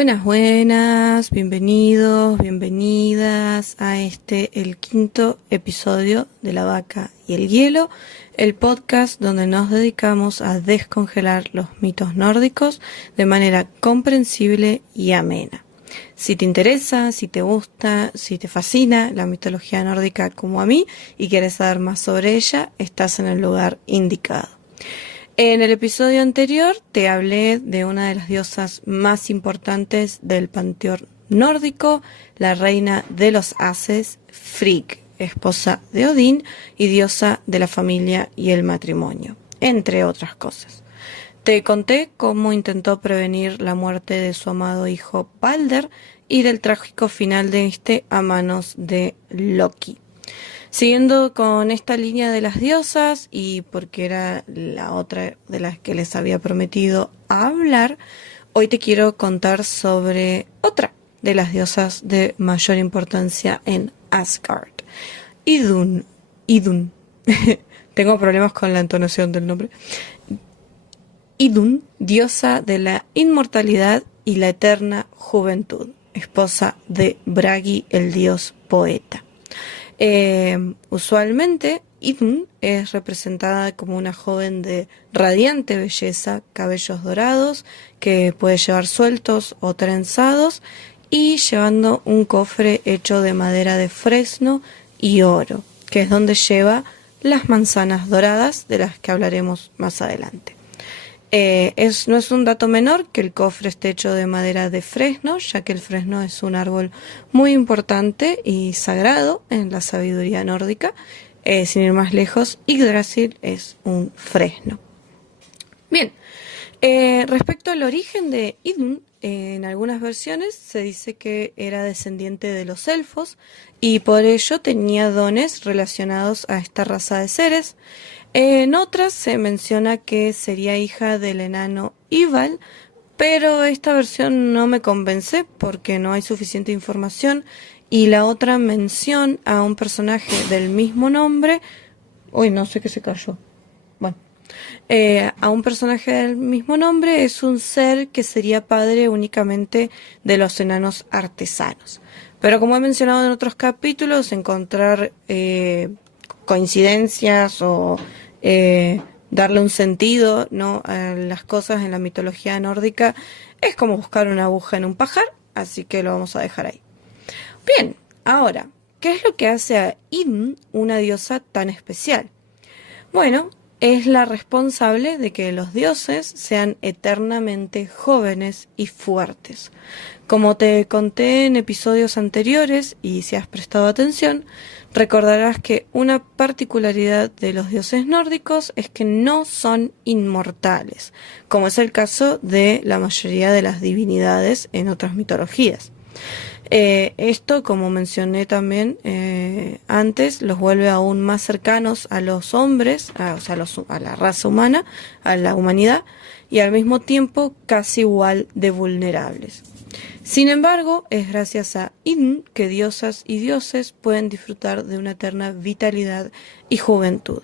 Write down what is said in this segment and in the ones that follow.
Buenas, buenas, bienvenidos, bienvenidas a el quinto episodio de La Vaca y el Hielo, el podcast donde nos dedicamos a descongelar los mitos nórdicos de manera comprensible y amena. Si te interesa, si te gusta, si te fascina la mitología nórdica como a mí y quieres saber más sobre ella, estás en el lugar indicado. En el episodio anterior te hablé de una de las diosas más importantes del panteón nórdico, la reina de los Ases, Frigg, esposa de Odín y diosa de la familia y el matrimonio, entre otras cosas. Te conté cómo intentó prevenir la muerte de su amado hijo Balder y del trágico final de este a manos de Loki. Siguiendo con esta línea de las diosas, y porque era la otra de las que les había prometido hablar, hoy te quiero contar sobre otra de las diosas de mayor importancia en Asgard. Idun. Tengo problemas con la entonación del nombre. Idun, diosa de la inmortalidad y la eterna juventud, esposa de Bragi, el dios poeta. Usualmente Idun es representada como una joven de radiante belleza, cabellos dorados que puede llevar sueltos o trenzados y llevando un cofre hecho de madera de fresno y oro, que es donde lleva las manzanas doradas de las que hablaremos más adelante. No es un dato menor que el cofre esté hecho de madera de fresno, ya que el fresno es un árbol muy importante y sagrado en la sabiduría nórdica. Sin ir más lejos, Yggdrasil es un fresno. Bien, respecto al origen de Idun, en algunas versiones se dice que era descendiente de los elfos y por ello tenía dones relacionados a esta raza de seres. En otras se menciona que sería hija del enano Ival, pero esta versión no me convence porque no hay suficiente información y la otra mención a un personaje del mismo nombre, no sé qué se cayó, a un personaje del mismo nombre es un ser que sería padre únicamente de los enanos artesanos. Pero como he mencionado en otros capítulos, encontrar coincidencias o darle un sentido, ¿no?, a las cosas en la mitología nórdica es como buscar una aguja en un pajar, así que lo vamos a dejar ahí. Bien, ahora, ¿qué es lo que hace a Idun una diosa tan especial? Bueno, es la responsable de que los dioses sean eternamente jóvenes y fuertes. Como te conté en episodios anteriores, y si has prestado atención, recordarás que una particularidad de los dioses nórdicos es que no son inmortales, como es el caso de la mayoría de las divinidades en otras mitologías. Esto, como mencioné también antes, los vuelve aún más cercanos a los hombres, a la raza humana, a la humanidad, y al mismo tiempo casi igual de vulnerables. Sin embargo, es gracias a Idun que diosas y dioses pueden disfrutar de una eterna vitalidad y juventud.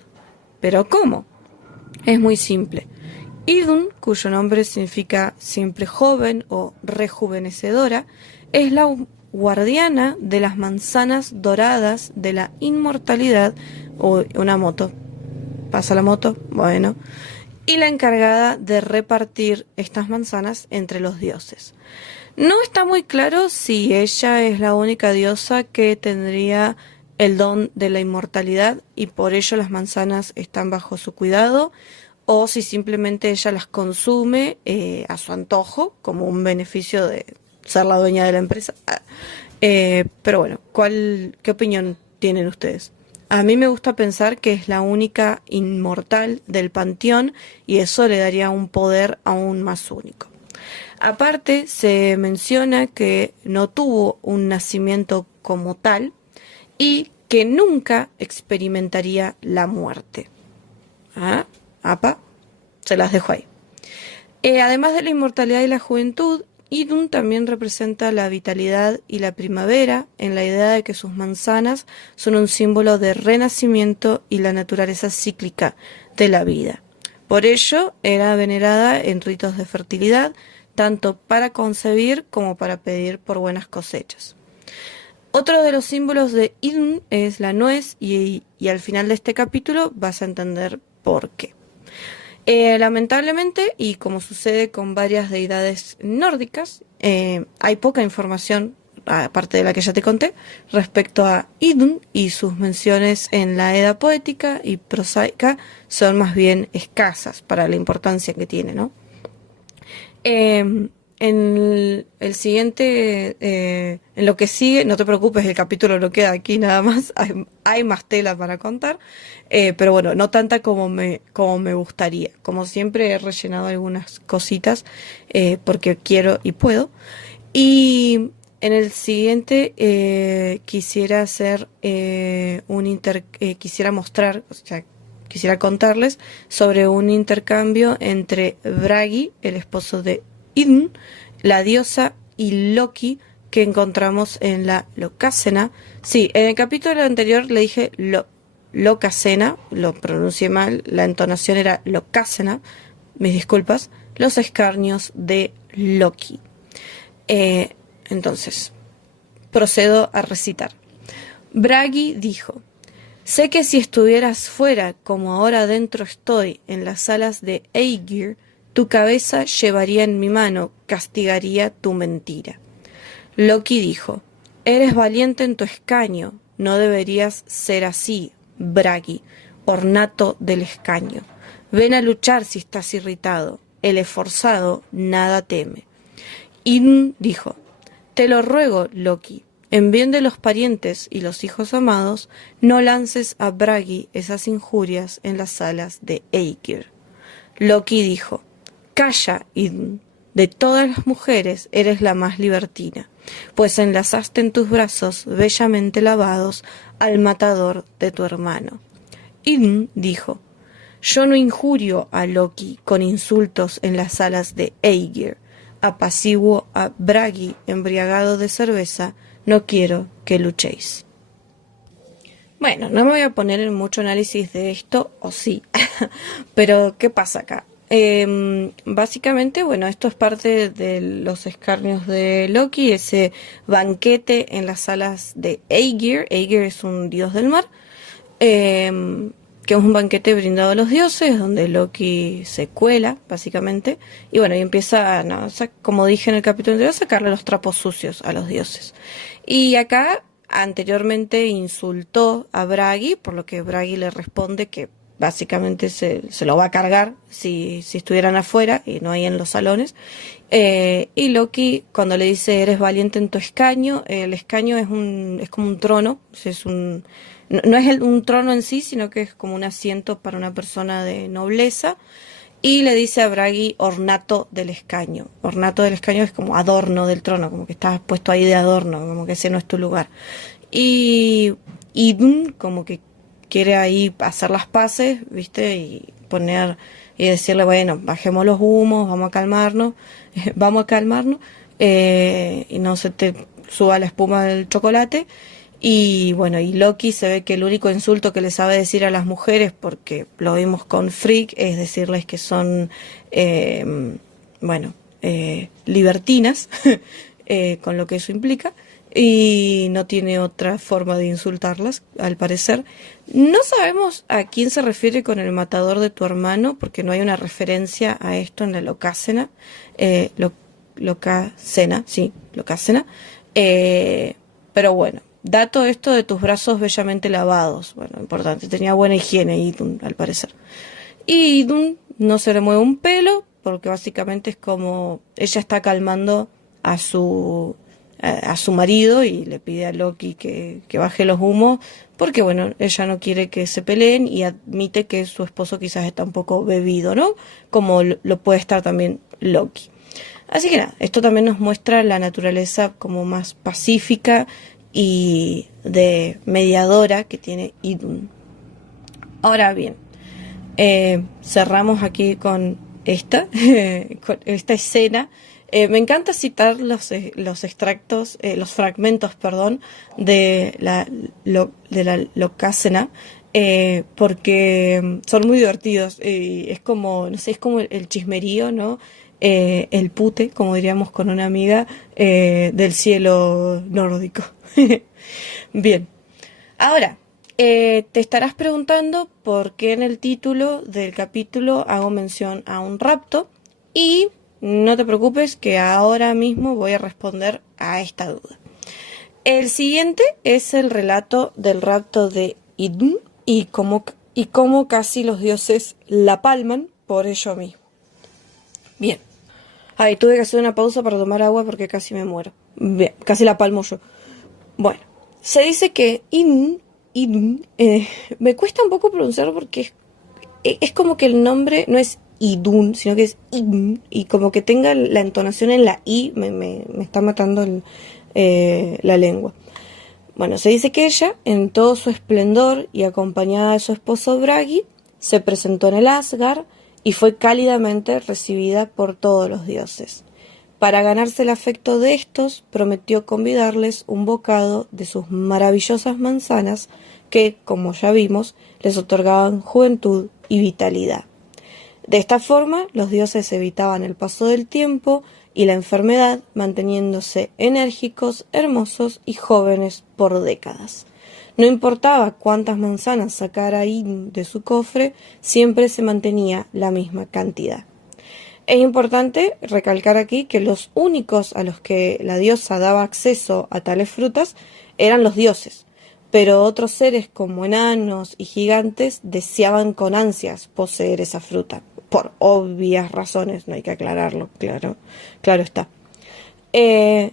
¿Pero cómo? Es muy simple. Idun, cuyo nombre significa siempre joven o rejuvenecedora, es la guardiana de las manzanas doradas de la inmortalidad. Una moto. ¿Pasa la moto? Bueno. Y la encargada de repartir estas manzanas entre los dioses. No está muy claro si ella es la única diosa que tendría el don de la inmortalidad y por ello las manzanas están bajo su cuidado, o si simplemente ella las consume a su antojo como un beneficio de ser la dueña de la empresa. Pero bueno, ¿qué opinión tienen ustedes? A mí me gusta pensar que es la única inmortal del panteón y eso le daría un poder aún más único. Aparte, se menciona que no tuvo un nacimiento como tal y que nunca experimentaría la muerte. Se las dejo ahí. Además de la inmortalidad y la juventud, Idun también representa la vitalidad y la primavera en la idea de que sus manzanas son un símbolo de renacimiento y la naturaleza cíclica de la vida. Por ello, era venerada en ritos de fertilidad, tanto para concebir como para pedir por buenas cosechas. Otro de los símbolos de Idun es la nuez y al final de este capítulo vas a entender por qué. Lamentablemente, y como sucede con varias deidades nórdicas, hay poca información, aparte de la que ya te conté, respecto a Idun, y sus menciones en la Edda poética y prosaica son más bien escasas para la importancia que tiene, ¿no? En el siguiente, en lo que sigue, no te preocupes, el capítulo no queda aquí nada más, hay más tela para contar, pero bueno, no tanta como me gustaría. Como siempre he rellenado algunas cositas porque quiero y puedo. Y en el siguiente quisiera hacer quisiera mostrar, o sea, quisiera contarles sobre un intercambio entre Bragi, el esposo de Idun, la diosa, y Loki, que encontramos en la Lokasenna. Sí, en el capítulo anterior le dije Lokasenna, lo pronuncié mal, la entonación era Lokasenna, mis disculpas, los escarnios de Loki. Entonces, procedo a recitar. Bragi dijo: sé que si estuvieras fuera, como ahora dentro estoy, en las alas de Aegir, tu cabeza llevaría en mi mano, castigaría tu mentira. Loki dijo: eres valiente en tu escaño, no deberías ser así, Bragi, ornato del escaño. Ven a luchar si estás irritado, el esforzado nada teme. Idun dijo: te lo ruego, Loki, en bien de los parientes y los hijos amados, no lances a Bragi esas injurias en las alas de Aegir. Loki dijo: calla, Idun, de todas las mujeres eres la más libertina, pues enlazaste en tus brazos bellamente lavados al matador de tu hermano. Idun dijo: yo no injurio a Loki con insultos en las alas de Aegir, apaciguo a Bragi embriagado de cerveza, no quiero que luchéis. Bueno, no me voy a poner en mucho análisis de esto, o sí, pero ¿qué pasa acá? Básicamente, bueno, esto es parte de los escarnios de Loki, ese banquete en las salas de Aegir. Aegir es un dios del mar, que es un banquete brindado a los dioses, donde Loki se cuela, básicamente, y bueno, y empieza, como dije en el capítulo anterior, a sacarle los trapos sucios a los dioses. Y acá, anteriormente, insultó a Bragi, por lo que Bragi le responde que básicamente se lo va a cargar si estuvieran afuera y no ahí en los salones. Y Loki, cuando le dice eres valiente en tu escaño, el escaño es como un trono, no es un trono en sí, sino que es como un asiento para una persona de nobleza. Y le dice a Bragi ornato del escaño. Ornato del escaño es como adorno del trono, como que estás puesto ahí de adorno, como que ese no es tu lugar. Y Idun como que quiere ahí hacer las paces, ¿viste? Y decirle, bueno, bajemos los humos, vamos a calmarnos, y no se te suba la espuma del chocolate. Y bueno, y Loki se ve que el único insulto que le sabe decir a las mujeres, porque lo vimos con Frigg, es decirles que son, libertinas, con lo que eso implica. Y no tiene otra forma de insultarlas, al parecer. No sabemos a quién se refiere con el matador de tu hermano, porque no hay una referencia a esto en la Lokasenna. Lokasenna. Pero bueno, dato esto de tus brazos bellamente lavados. Bueno, importante, tenía buena higiene Idun, al parecer. Y Idun no se le mueve un pelo, porque básicamente es como ella está calmando a su marido y le pide a Loki que baje los humos, porque bueno, ella no quiere que se peleen y admite que su esposo quizás está un poco bebido, ¿no? Como lo puede estar también Loki. Así que nada, esto también nos muestra la naturaleza como más pacífica y de mediadora que tiene Idun. Ahora bien, cerramos aquí con esta escena. Me encanta citar los extractos, los fragmentos, perdón, de la Lokasenna, porque son muy divertidos. Es como, no sé, es como el chismerío, ¿no? el pute, como diríamos con una amiga, del cielo nórdico. Bien, ahora, te estarás preguntando por qué en el título del capítulo hago mención a un rapto y no te preocupes que ahora mismo voy a responder a esta duda. El siguiente es el relato del rapto de Idun y cómo casi los dioses la palman por ello mismo. Bien. Ay, tuve que hacer una pausa para tomar agua porque casi me muero. Bien, casi la palmo yo. Bueno, se dice que Idun, me cuesta un poco pronunciarlo porque es como que el nombre no es Idun, sino que es Idun, y como que tenga la entonación en la I, me está matando la lengua. Bueno, se dice que ella, en todo su esplendor y acompañada de su esposo Bragi, se presentó en el Asgard y fue cálidamente recibida por todos los dioses. Para ganarse el afecto de estos, prometió convidarles un bocado de sus maravillosas manzanas que, como ya vimos, les otorgaban juventud y vitalidad. De esta forma, los dioses evitaban el paso del tiempo y la enfermedad, manteniéndose enérgicos, hermosos y jóvenes por décadas. No importaba cuántas manzanas sacara Idun de su cofre, siempre se mantenía la misma cantidad. Es importante recalcar aquí que los únicos a los que la diosa daba acceso a tales frutas eran los dioses, pero otros seres como enanos y gigantes deseaban con ansias poseer esa fruta, por obvias razones, no hay que aclararlo, claro está.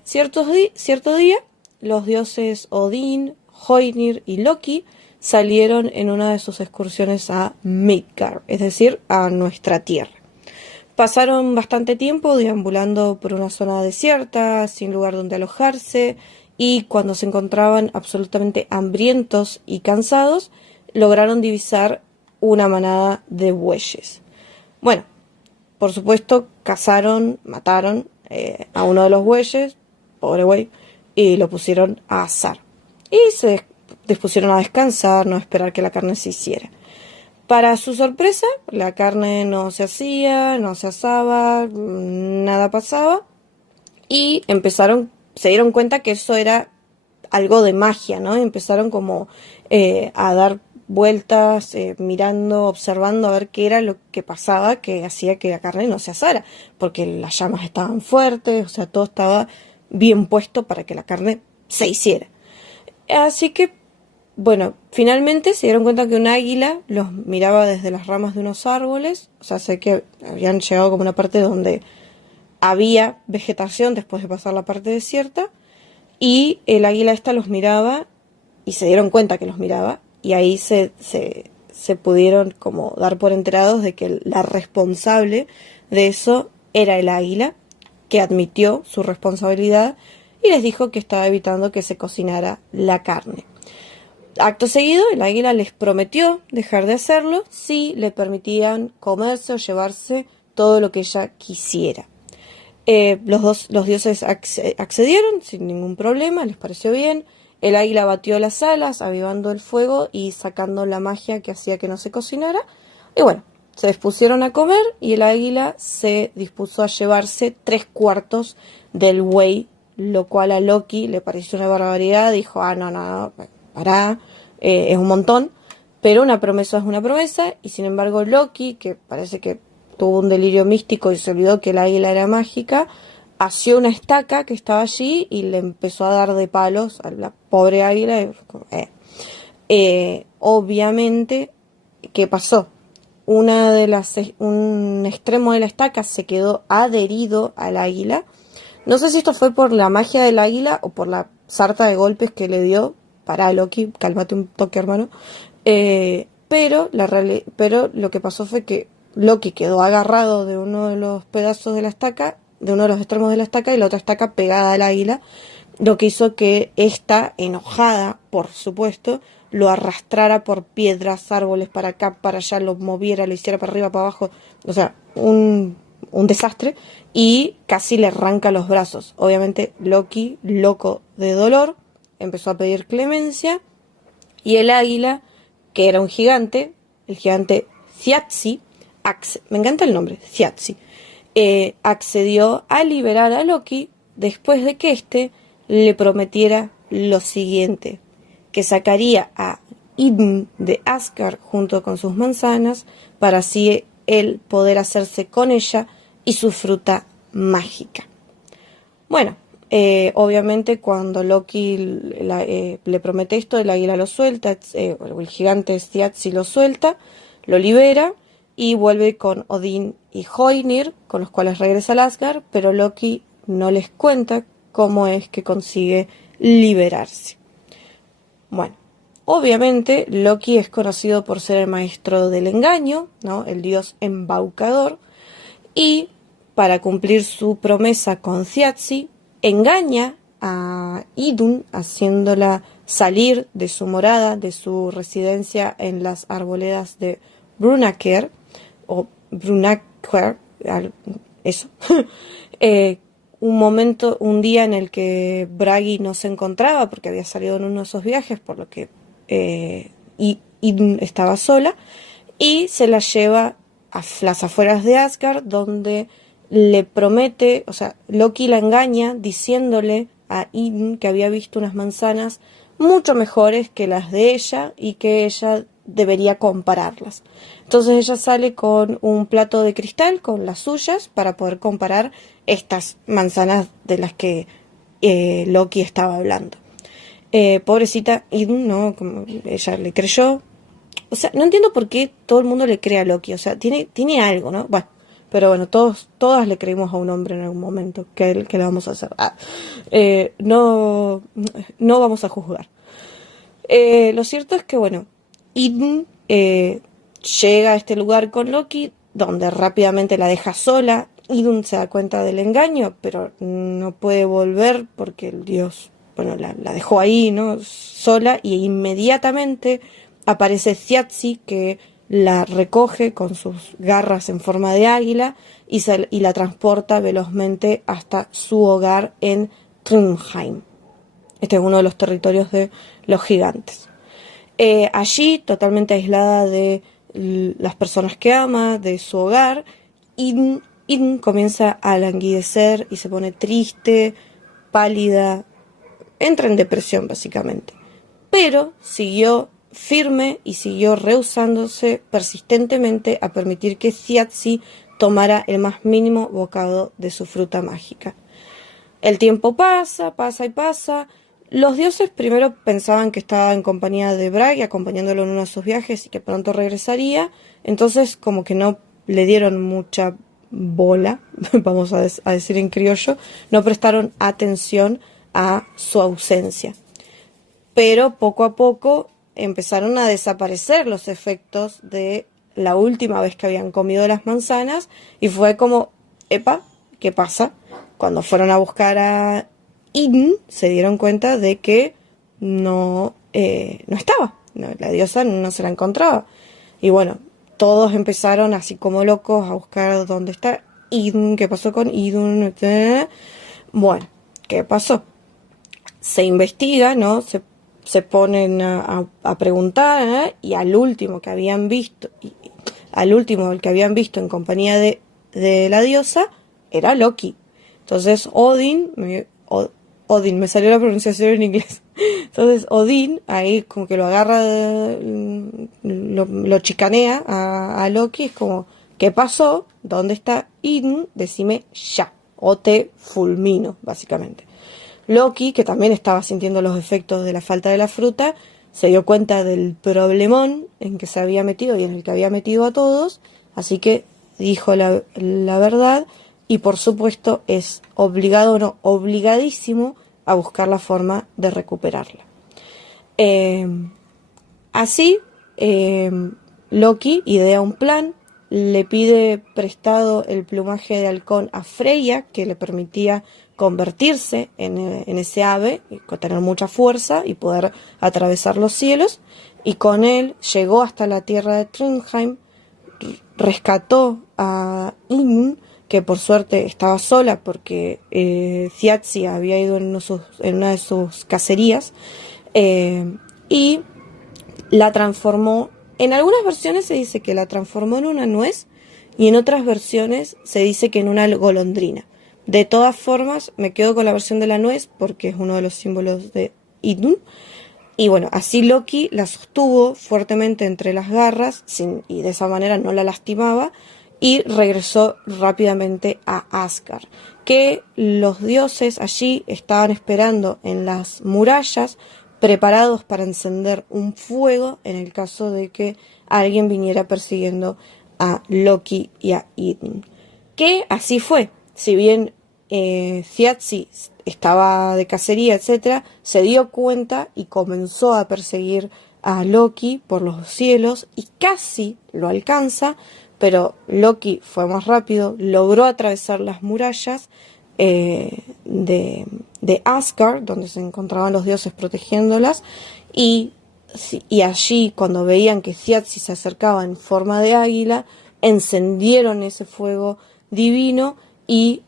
Cierto día, los dioses Odín, Hoenir y Loki salieron en una de sus excursiones a Midgard, es decir, a nuestra tierra. Pasaron bastante tiempo deambulando por una zona desierta, sin lugar donde alojarse, y cuando se encontraban absolutamente hambrientos y cansados, lograron divisar una manada de bueyes. Bueno, por supuesto, mataron a uno de los bueyes, pobre buey, y lo pusieron a asar. Y se dispusieron a descansar, no a esperar que la carne se hiciera. Para su sorpresa, la carne no se hacía, no se asaba, nada pasaba, y se dieron cuenta que eso era algo de magia, ¿no? Y empezaron como a dar vueltas, mirando, observando a ver qué era lo que pasaba que hacía que la carne no se asara, porque las llamas estaban fuertes, o sea, todo estaba bien puesto para que la carne se hiciera. Así que, bueno, finalmente se dieron cuenta que un águila los miraba desde las ramas de unos árboles, o sea, sé que habían llegado como una parte donde había vegetación después de pasar la parte desierta, y el águila esta los miraba y se dieron cuenta que los miraba, y ahí se pudieron como dar por enterados de que la responsable de eso era el águila, que admitió su responsabilidad y les dijo que estaba evitando que se cocinara la carne. Acto seguido, el águila les prometió dejar de hacerlo si le permitían comerse o llevarse todo lo que ella quisiera. Los dioses accedieron sin ningún problema, les pareció bien. El águila batió las alas, avivando el fuego y sacando la magia que hacía que no se cocinara. Y bueno, se dispusieron a comer y el águila se dispuso a llevarse 3/4 del buey, lo cual a Loki le pareció una barbaridad. Dijo, no, pará, es un montón. Pero una promesa es una promesa, y sin embargo Loki, que parece que tuvo un delirio místico y se olvidó que el águila era mágica, asió una estaca que estaba allí y le empezó a dar de palos a la pobre águila. Obviamente, ¿qué pasó? Un extremo de la estaca se quedó adherido al águila. No sé si esto fue por la magia del águila o por la sarta de golpes que le dio. Pará, Loki, cálmate un toque, hermano. Pero lo que pasó fue que Loki quedó agarrado de uno de los pedazos de la estaca, de uno de los extremos de la estaca, y la otra estaca pegada al águila, lo que hizo que esta, enojada, por supuesto, lo arrastrara por piedras, árboles, para acá, para allá, lo moviera, lo hiciera para arriba, para abajo, o sea, un desastre, y casi le arranca los brazos. Obviamente Loki, loco de dolor, empezó a pedir clemencia, y el águila, que era un gigante, el gigante Thiazi, me encanta el nombre, Thiazi, accedió a liberar a Loki después de que éste le prometiera lo siguiente, que sacaría a Idun de Asgard junto con sus manzanas para así él poder hacerse con ella y su fruta mágica. Bueno, obviamente cuando Loki le promete esto, el águila lo suelta, el gigante Thiazi lo suelta, lo libera y vuelve con Odín y Hoenir, con los cuales regresa al Asgard, pero Loki no les cuenta cómo es que consigue liberarse. Bueno, obviamente Loki es conocido por ser el maestro del engaño, ¿no? El dios embaucador, y para cumplir su promesa con Thiazi, engaña a Idun haciéndola salir de su morada, de su residencia en las arboledas de Brunacher, o Brunacher, eso. Un día en el que Bragi no se encontraba porque había salido en uno de esos viajes, por lo que Idun estaba sola, y se la lleva a las afueras de Asgard, donde le promete, o sea, Loki la engaña diciéndole a Idun que había visto unas manzanas mucho mejores que las de ella y que ella debería compararlas. Entonces ella sale con un plato de cristal con las suyas para poder comparar estas manzanas de las que Loki estaba hablando. Pobrecita Idun, ¿no? Como ella le creyó. O sea, no entiendo por qué todo el mundo le cree a Loki. O sea, tiene algo, ¿no? Bueno, pero bueno, todas le creímos a un hombre en algún momento. ¿Qué le vamos a hacer? No vamos a juzgar. Lo cierto es que, bueno, Idun llega a este lugar con Loki, donde rápidamente la deja sola. Idun se da cuenta del engaño, pero no puede volver porque el dios, bueno, la dejó ahí, ¿no? Sola, y inmediatamente aparece Thiazi, que la recoge con sus garras en forma de águila y la transporta velozmente hasta su hogar en Trondheim. Este es uno de los territorios de los gigantes. Allí, totalmente aislada de las personas que ama, de su hogar, Idun comienza a languidecer y se pone triste, pálida, entra en depresión básicamente. Pero siguió firme y siguió rehusándose persistentemente a permitir que Thiazi tomara el más mínimo bocado de su fruta mágica. El tiempo pasa y pasa. Los dioses primero pensaban que estaba en compañía de Bragi, acompañándolo en uno de sus viajes y que pronto regresaría. Entonces como que no le dieron mucha bola, vamos a decir en criollo, no prestaron atención a su ausencia. Pero poco a poco empezaron a desaparecer los efectos de la última vez que habían comido las manzanas y fue como, epa, ¿qué pasa? Cuando fueron a buscar a Idun se dieron cuenta de que no estaba, ¿no? La diosa no se la encontraba. Y bueno, todos empezaron así como locos a buscar dónde está Idun, qué pasó con Idun. Bueno, ¿qué pasó? Se investiga, ¿no? Se ponen a preguntar, y al último que habían visto, el que habían visto en compañía de la diosa, era Loki. Entonces Odín, me salió la pronunciación en inglés. Entonces Odín ahí como que lo agarra, lo chicanea a Loki, es como, ¿qué pasó? ¿Dónde está Idun? Decime ya, o te fulmino, básicamente. Loki, que también estaba sintiendo los efectos de la falta de la fruta, se dio cuenta del problemón en que se había metido y en el que había metido a todos, así que dijo la verdad y por supuesto es obligadísimo a buscar la forma de recuperarla. Así, Loki idea un plan, le pide prestado el plumaje de halcón a Freya, que le permitía convertirse en ese ave, y tener mucha fuerza y poder atravesar los cielos, y con él llegó hasta la tierra de Trondheim, rescató a Idun, que por suerte estaba sola porque Thiazi había ido en una de sus cacerías, y la transformó. En algunas versiones se dice que la transformó en una nuez y en otras versiones se dice que en una golondrina. De todas formas, me quedo con la versión de la nuez porque es uno de los símbolos de Idun. Y bueno, así Loki la sostuvo fuertemente entre las garras y de esa manera no la lastimaba y regresó rápidamente a Asgard, que los dioses allí estaban esperando en las murallas, preparados para encender un fuego en el caso de que alguien viniera persiguiendo a Loki y a Idun. Que así fue, si bien Thiazi estaba de cacería, etc., se dio cuenta y comenzó a perseguir a Loki por los cielos y casi lo alcanza, pero Loki fue más rápido, logró atravesar las murallas de Asgard, donde se encontraban los dioses protegiéndolas, y allí, cuando veían que Thiazi se acercaba en forma de águila, encendieron ese fuego divino y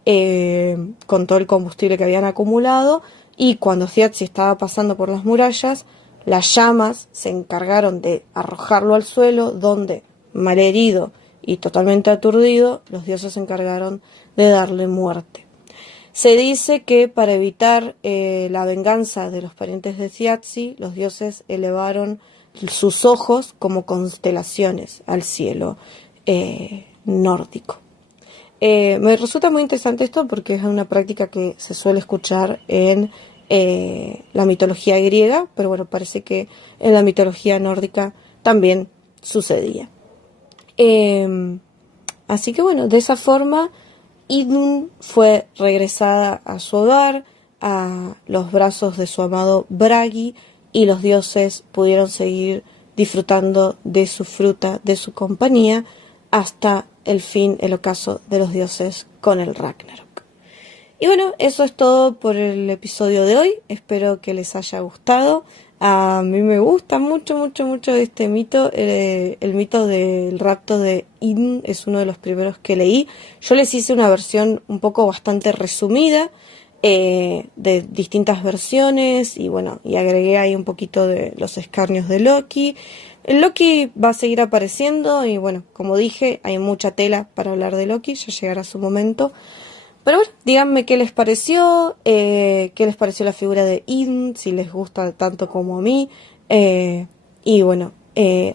con todo el combustible que habían acumulado, y cuando Thiazi estaba pasando por las murallas, las llamas se encargaron de arrojarlo al suelo, donde, malherido y totalmente aturdido, los dioses se encargaron de darle muerte. Se dice que para evitar la venganza de los parientes de Thiazi, los dioses elevaron sus ojos como constelaciones al cielo nórdico. Me resulta muy interesante esto porque es una práctica que se suele escuchar en la mitología griega, pero bueno, parece que en la mitología nórdica también sucedía. Así que bueno, de esa forma Idun fue regresada a su hogar, a los brazos de su amado Bragi, y los dioses pudieron seguir disfrutando de su fruta, de su compañía, hasta el fin, el ocaso de los dioses con el Ragnarok. Y bueno, eso es todo por el episodio de hoy. Espero que les haya gustado. A mí me gusta mucho, mucho, mucho este mito. El mito del rapto de Idun es uno de los primeros que leí. Yo les hice una versión un poco bastante resumida, de distintas versiones, y bueno, y agregué ahí un poquito de los escarnios de Loki. El Loki va a seguir apareciendo y bueno, como dije, hay mucha tela para hablar de Loki, ya llegará su momento. Pero bueno, díganme qué les pareció la figura de Idun, si les gusta tanto como a mí. Y bueno,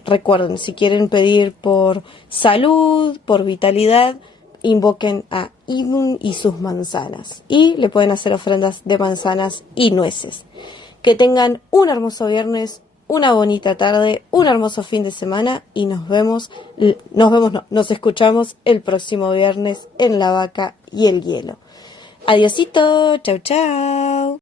recuerden, si quieren pedir por salud, por vitalidad, invoquen a Idun y sus manzanas. Y le pueden hacer ofrendas de manzanas y nueces. Que tengan un hermoso viernes, una bonita tarde, un hermoso fin de semana y nos escuchamos el próximo viernes en La Vaca y el Hielo. Adiosito, chau chau.